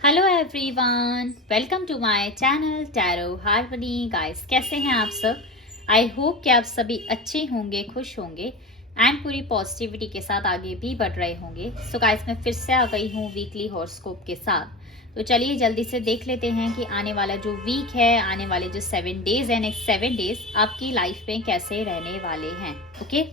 Hello everyone, welcome to my channel tarot harmony. Guys, कैसे हैं आप सब? आई होप कि आप सभी अच्छे होंगे, खुश होंगे एंड पूरी पॉजिटिविटी के साथ आगे भी बढ़ रहे होंगे। सो गाइस, मैं फिर से आ गई हूँ वीकली हॉरोस्कोप के साथ। तो चलिए जल्दी से देख लेते हैं कि आने वाला जो वीक है, आने वाले जो 7 डेज है, नेक्स्ट 7 डेज आपकी लाइफ में कैसे रहने वाले हैं। ओके,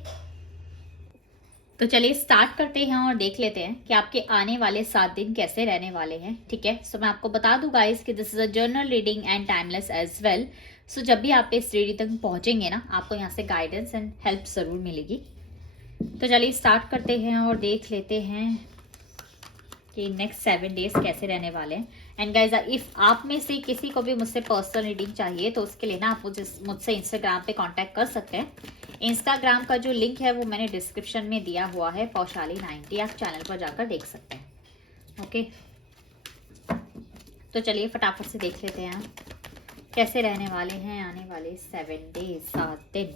तो चलिए स्टार्ट करते हैं और देख लेते हैं कि आपके आने वाले 7 दिन कैसे रहने वाले हैं। ठीक है, सो मैं आपको बता दूं गाइस कि this is a journal reading and timeless as well. So जब भी आप इस रीडिंग तक पहुंचेंगे ना, आपको यहाँ से गाइडेंस एंड हेल्प जरूर मिलेगी। तो चलिए स्टार्ट करते हैं और देख लेते हैं कि नेक्स्ट 7 डेज कैसे रहने वाले हैं। एंड गाइज, इफ आप में से किसी को भी मुझसे पर्सनल रीडिंग चाहिए तो उसके लिए ना आप मुझसे इंस्टाग्राम पे कांटेक्ट कर सकते हैं। इंस्टाग्राम का जो लिंक है वो मैंने डिस्क्रिप्शन में दिया हुआ है, पौशाली90। आप चैनल पर जाकर देख सकते हैं। ओके, तो चलिए फटाफट से देख लेते हैं कैसे रहने वाले हैं आने वाले 7 डेज, 7 दिन।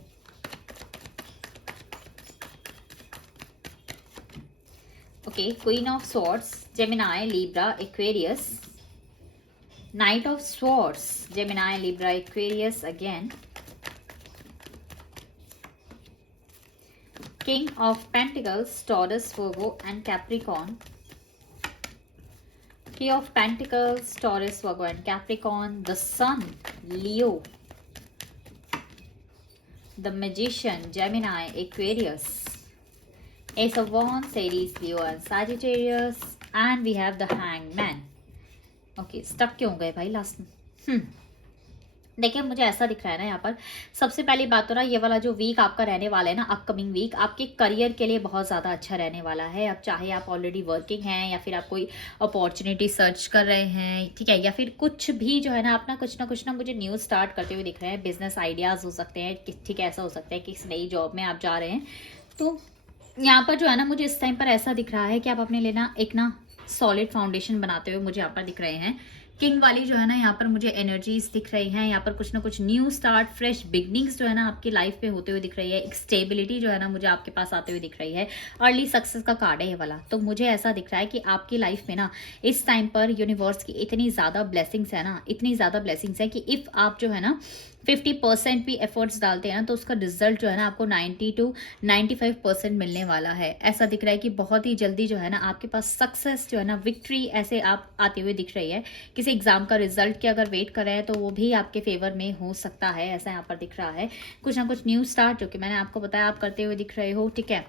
Okay, queen of swords, Gemini, Libra, Aquarius, Knight of Swords, Gemini, Libra, Aquarius again. King of Pentacles, Taurus, Virgo and Capricorn. King of Pentacles, Taurus, Virgo and Capricorn. The Sun, Leo. The Magician, Gemini, Aquarius. Ace of Wands, Aries, Leo and Sagittarius. And we have the Hangman. Okay, stuck क्यों गए भाई last में? देखिए, मुझे ऐसा दिख रहा है ना यहाँ पर। सबसे पहली बात तो ना, ये वाला जो वीक आपका रहने वाला है ना, अपकमिंग वीक आपके करियर के लिए बहुत ज़्यादा अच्छा रहने वाला है। अब चाहे आप ऑलरेडी वर्किंग हैं या फिर आप कोई अपॉर्चुनिटी सर्च कर रहे हैं, ठीक है, या फिर कुछ भी जो है ना, अपना कुछ ना मुझे न्यूज़ स्टार्ट करते हुए दिख रहे हैं। बिजनेस आइडियाज़ हो सकते हैं, ठीक है, ऐसा हो सकता है कि किस नई जॉब में आप जा रहे हैं। तो यहाँ पर जो है ना, मुझे इस टाइम पर ऐसा दिख रहा है कि आप अपने लेना एक ना सॉलिड फाउंडेशन बनाते हुए मुझे यहाँ पर दिख रहे हैं। किंग वाली जो है ना, यहाँ पर मुझे एनर्जीज दिख रही हैं। यहाँ पर कुछ ना कुछ न्यू स्टार्ट, फ्रेश बिगनिंग्स जो है ना आपकी लाइफ में होते हुए दिख रही है। एक स्टेबिलिटी जो है ना मुझे आपके पास आते हुए दिख रही है। अर्ली सक्सेस का कार्ड है ये वाला। तो मुझे ऐसा दिख रहा है कि आपकी लाइफ में ना इस टाइम पर यूनिवर्स की इतनी ज़्यादा ब्लेसिंग्स है ना, इतनी ज़्यादा ब्लेसिंग्स है कि इफ़ आप जो है ना 50% भी एफर्ट्स डालते हैं ना, तो उसका रिजल्ट जो है ना आपको 90 to 95% मिलने वाला है। ऐसा दिख रहा है कि बहुत ही जल्दी जो है ना आपके पास सक्सेस जो है ना, विक्ट्री ऐसे आप आते हुए दिख रही है। किसी एग्जाम का रिजल्ट के अगर वेट कर रहे हैं तो वो भी आपके फेवर में हो सकता है, ऐसा यहाँ पर दिख रहा है। कुछ ना कुछ न्यू स्टार्ट जो कि मैंने आपको बताया आप करते हुए दिख रहे हो, ठीक है।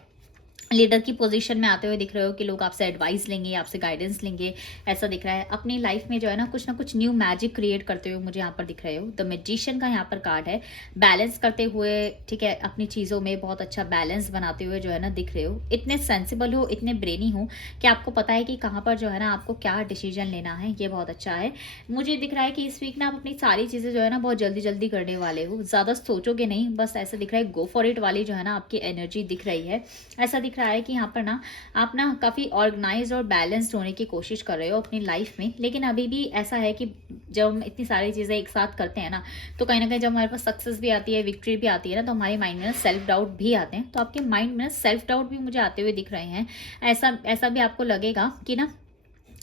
लीडर की पोजीशन में आते हुए दिख रहे हो कि लोग आपसे एडवाइस लेंगे, आपसे गाइडेंस लेंगे, ऐसा दिख रहा है। अपनी लाइफ में जो है ना कुछ न्यू मैजिक क्रिएट करते हुए मुझे यहाँ पर दिख रहे हो। द मैजिशियन का यहाँ पर कार्ड है, बैलेंस करते हुए, ठीक है, अपनी चीज़ों में बहुत अच्छा बैलेंस बनाते हुए जो है ना दिख रहे हो। इतने सेंसिबल हो, इतने ब्रेनी हो कि आपको पता है कि कहाँ पर जो है ना आपको क्या डिसीजन लेना है। ये बहुत अच्छा है। मुझे दिख रहा है कि इस वीक ना आप अपनी सारी चीज़ें जो है ना बहुत जल्दी जल्दी करने वाले हो, ज़्यादा सोचोगे नहीं, बस ऐसा दिख रहा है गो फॉर इट वाली जो है ना आपकी एनर्जी दिख रही है। ऐसा दिख रहा है कि यहाँ पर ना आप ना काफ़ी ऑर्गेनाइज्ड और बैलेंस्ड होने की कोशिश कर रहे हो अपनी लाइफ में। लेकिन अभी भी ऐसा है कि जब हम इतनी सारी चीज़ें एक साथ करते हैं ना, तो कहीं ना कहीं जब हमारे पास सक्सेस भी आती है, विक्ट्री भी आती है ना, तो हमारे माइंड में सेल्फ डाउट भी आते हैं। तो आपके माइंड में सेल्फ डाउट भी मुझे आते हुए दिख रहे हैं। ऐसा ऐसा भी आपको लगेगा कि ना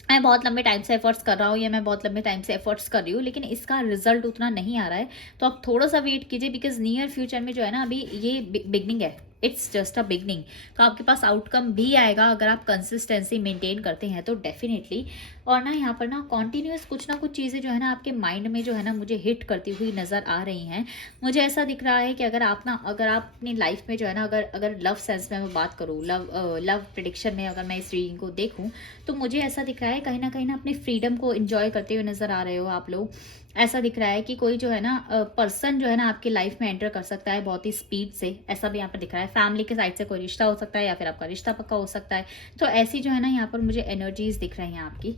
मैं बहुत लंबे टाइम से एफर्ट्स कर रहा हूँ या मैं बहुत लंबे टाइम से एफर्ट्स कर रही हूँ, लेकिन इसका रिजल्ट उतना नहीं आ रहा है। तो आप थोड़ा सा वेट कीजिए, बिकॉज नियर फ्यूचर में जो है ना, अभी ये बिगनिंग है, इट्स जस्ट अ बिगनिंग। तो आपके पास आउटकम भी आएगा अगर आप कंसिस्टेंसी मेंटेन करते हैं तो डेफिनेटली। और ना यहाँ पर ना कॉन्टिन्यूस कुछ ना कुछ चीज़ें जो है ना आपके माइंड में जो है ना मुझे हिट करती हुई नज़र आ रही हैं। मुझे ऐसा दिख रहा है कि अगर आप अपनी लाइफ में जो है ना, अगर लव सेंस में मैं बात करूँ, लव प्रिडिक्शन में अगर मैं इस रीडिंग को देखूँ, तो मुझे ऐसा दिख रहा है कहीं ना अपने फ्रीडम को एंजॉय करते हुए नजर आ रहे हो आप लोग। ऐसा दिख रहा है कि कोई जो है ना पर्सन जो है ना आपकी लाइफ में एंटर कर सकता है बहुत ही स्पीड से, ऐसा भी यहाँ पर दिख रहा है। फैमिली के साइड से कोई रिश्ता हो सकता है या फिर आपका रिश्ता पक्का हो सकता है। तो ऐसी जो है ना यहाँ पर मुझे एनर्जीज दिख रही हैं आपकी।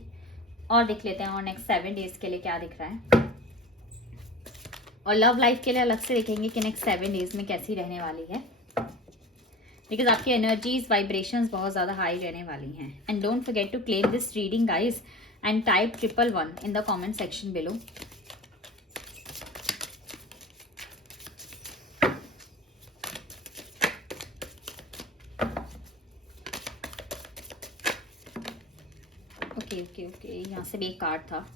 और देख लेते हैं और नेक्स्ट 7 डेज के लिए क्या दिख रहा है, और लव लाइफ के लिए अलग से देखेंगे कि नेक्स्ट 7 डेज में कैसी रहने वाली है। बिकॉज आपकी एनर्जीज वाइब्रेशंस बहुत ज़्यादा हाई रहने वाली हैं। And don't forget to claim this reading guys and type 111 in the comment section below. Okay, okay okay, यहाँ से भी एक कार्ड था,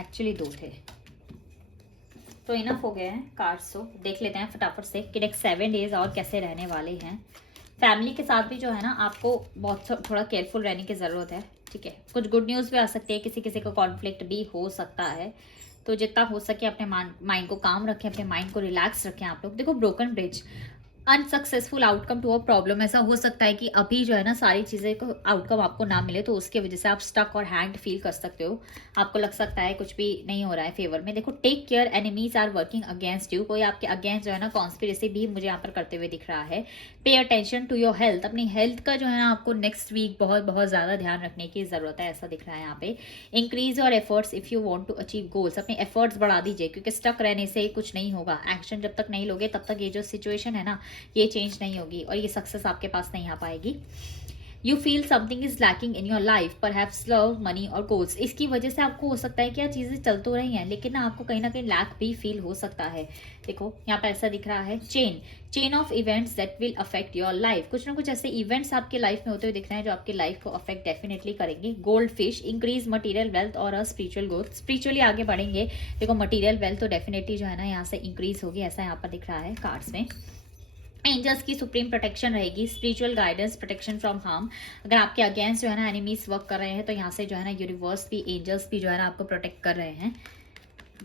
एक्चुअली 2 थे, तो इनफ हो गए हैं कार्ड्स। तो देख लेते हैं फटाफट से कि नेक्स्ट 7 डेज और कैसे रहने वाले हैं। फैमिली के साथ भी जो है ना आपको बहुत थोड़ा केयरफुल रहने की ज़रूरत है, ठीक है। कुछ गुड न्यूज़ भी आ सकती है, किसी किसी का कॉन्फ्लिक्ट भी हो सकता है, तो जितना हो सके अपने माइंड को काम रखें, अपने माइंड को रिलैक्स रखें आप लोग। देखो broken bridge, unsuccessful outcome to a problem, ऐसा हो सकता है कि अभी जो है ना सारी चीज़ें को आउटकम आपको ना मिले, तो उसकी वजह से आप स्टक और हैंग्ड फील कर सकते हो। आपको लग सकता है कुछ भी नहीं हो रहा है फेवर में। देखो take care, enemies are working against you, कोई आपके अगेंस्ट जो है ना कॉन्स्पिरेसी भी मुझे यहाँ पर करते हुए दिख रहा है। Pay attention to your health, अपनी हेल्थ का जो है ना आपको नेक्स्ट वीक बहुत बहुत ज़्यादा ध्यान रखने की ज़रूरत है, ऐसा दिख रहा है यहाँ पे। Increase your efforts if you want to achieve goals, अपने एफर्ट्स बढ़ा दीजिए, क्योंकि स्टक रहने से कुछ नहीं होगा। एक्शन जब तक नहीं लोगे तब तक ये जो सिचुएशन है ना ये चेंज नहीं होगी और ये सक्सेस आपके पास नहीं आ पाएगी। You feel something is lacking in your life, perhaps love, money और गोल्स, इसकी वजह से आपको हो सकता है कि चीज़ें चल तो रही हैं लेकिन ना आपको कहीं ना कहीं लैक भी फील हो सकता है। देखो यहाँ पर ऐसा दिख रहा है, chain of events that will affect your life, कुछ ना कुछ ऐसे इवेंट्स आपके लाइफ में होते हुए दिख रहे हैं जो आपकी लाइफ को अफेक्ट डेफिनेटली करेंगे। Gold fish, increase material wealth और स्पिरिचुअल ग्रोथ, स्पिरिचुअली आगे बढ़ेंगे। देखो मटीरियल वेल्थ तो डेफिनेटली जो है ना यहाँ से इंक्रीज होगी, ऐसा यहाँ पर दिख रहा है कार्ड्स में। एंजल्स की सुप्रीम प्रोटेक्शन रहेगी, spiritual guidance, protection from harm, अगर आपके अगेंस्ट जो है ना एनिमीज वर्क कर रहे हैं तो यहाँ से जो है ना यूनिवर्स भी, एंजल्स भी जो है ना आपको प्रोटेक्ट कर रहे हैं।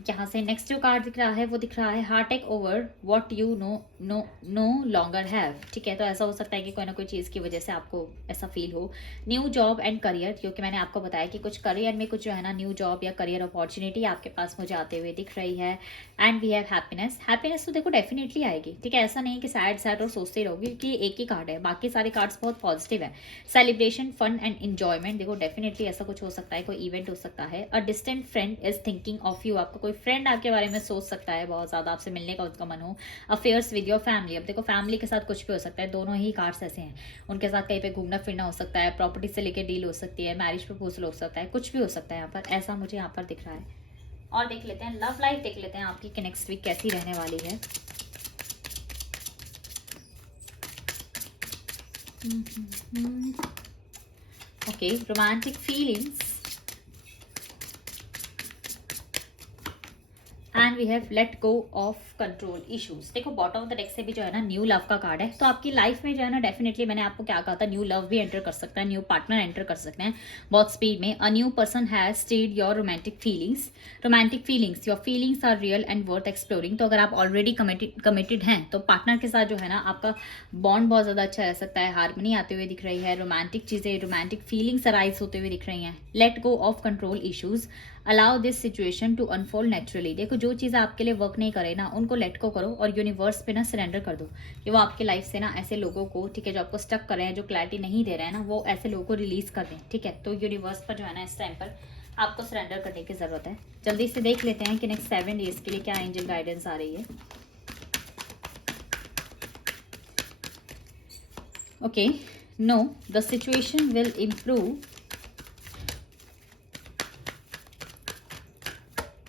यहाँ से नेक्स्ट जो कार्ड दिख रहा है वो दिख रहा है heart take over what you no longer have, ठीक है। तो ऐसा हो सकता है कि कोई ना कोई चीज़ की वजह से आपको ऐसा फील हो। न्यू जॉब एंड करियर, क्योंकि मैंने आपको बताया कि कुछ करियर में कुछ जो है ना न्यू जॉब या करियर अपॉर्चुनिटी आपके पास मुझे आते हुए दिख रही है। And we have happiness, happiness तो देखो डेफिनेटली आएगी, ठीक है। ऐसा नहीं कि सैड सैड और सोचते रहोगे, क्योंकि एक ही कार्ड है, बाकी सारे कार्ड्स बहुत पॉजिटिव है। सेलिब्रेशन, फन एंड इंजॉयमेंट, देखो डेफिनेटली ऐसा कुछ हो सकता है, कोई इवेंट हो सकता है। A distant friend is thinking of you, आपका कोई फ्रेंड आपके बारे में सोच सकता है, बहुत ज्यादा आपसे मिलने का उसका मन हो। अफेयर्स विद योर फैमिली, अब देखो फैमिली के साथ कुछ भी हो सकता है, दोनों ही कार्ड्स ऐसे हैं, उनके साथ कहीं पे घूमना फिरना हो सकता है, प्रॉपर्टी से लेकर डील हो सकती है, मैरिज प्रपोजल हो सकता है, कुछ भी हो सकता है यहाँ पर, ऐसा मुझे यहाँ पर दिख रहा है। और देख लेते हैं लव लाइफ, देख लेते हैं आपकी कि नेक्स्ट वीक कैसी रहने वाली है। Okay, romantic feelings and we have let go of control issues. देखो बॉटम ऑफ द डेक से भी जो है ना न्यू लव का कार्ड है, तो आपकी लाइफ में जो है ना डेफिनेटली मैंने आपको क्या कहा था, न्यू लव भी एंटर कर सकता है, न्यू पार्टनर एंटर कर सकते हैं बहुत स्पीड में। A new person has stayed your romantic feelings, your feelings are real and worth exploring. तो अगर आप ऑलरेडी कमिटेड हैं तो पार्टनर के साथ जो है ना आपका बॉन्ड बहुत ज्यादा अच्छा रह सकता है, हार्मनी आते हुए दिख रही है, रोमांटिक चीजें, रोमांटिक फीलिंग्स अराइज होते हुए दिख रही हैं। Let go of control issues, allow this situation to unfold naturally. देखो जो चीज़ें आपके लिए वर्क नहीं करे ना उनको लेट को करो और यूनिवर्स पे ना सरेंडर कर दो कि वो आपके लाइफ से ना ऐसे लोगों को, ठीक है, जो आपको स्टक कर रहे हैं, जो क्लैरिटी नहीं दे रहे हैं ना, वो ऐसे लोगों को रिलीज कर दें, ठीक है। तो यूनिवर्स पर जो है ना इस टाइम पर आपको सरेंडर करने की जरूरत है। जल्दी से देख लेते हैं कि नेक्स्ट 7 डेज के लिए क्या एंजल गाइडेंस आ रही है। Okay, no the situation will improve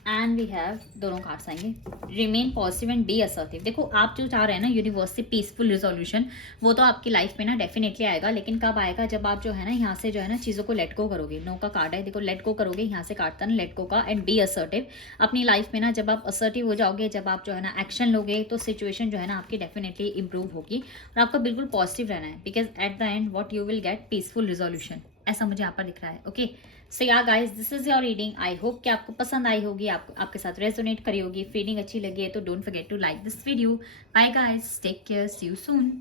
and we have, दोनों कार्ड्स आएंगे, remain positive and be assertive. देखो आप जो चाह रहे हैं ना यूनिवर्स से पीसफुल रिजोल्यूशन, वो तो आपकी लाइफ में ना डेफिनेटली आएगा, लेकिन कब आएगा, जब आप जो है ना यहाँ से जो है ना चीज़ों को लेट गो करोगे। नो का कार्ड है, देखो लेट गो करोगे, यहाँ से काटता ना लेट गो का, एंड बी असर्टिव। अपनी लाइफ में ना जब आप असर्टिव हो जाओगे, जब आप जो है ना एक्शन लोगे, तो सिचुएशन जो है ना आपकी डेफिनेटली इंप्रूव होगी और आपको बिल्कुल पॉजिटिव रहना है, because at the end what you will get peaceful resolution, ऐसा मुझे यहाँ पर दिख रहा है। ओके, सो या guys, this is your reading. I hope कि आपको पसंद आई होगी, आपके साथ रेजोनेट करी होगी, फीलिंग अच्छी लगी है तो don't forget to like this video. Bye guys, take care, see you soon.